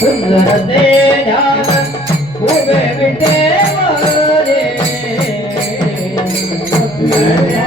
Yeah.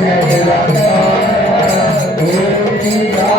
मेरा प्यार ओ पिया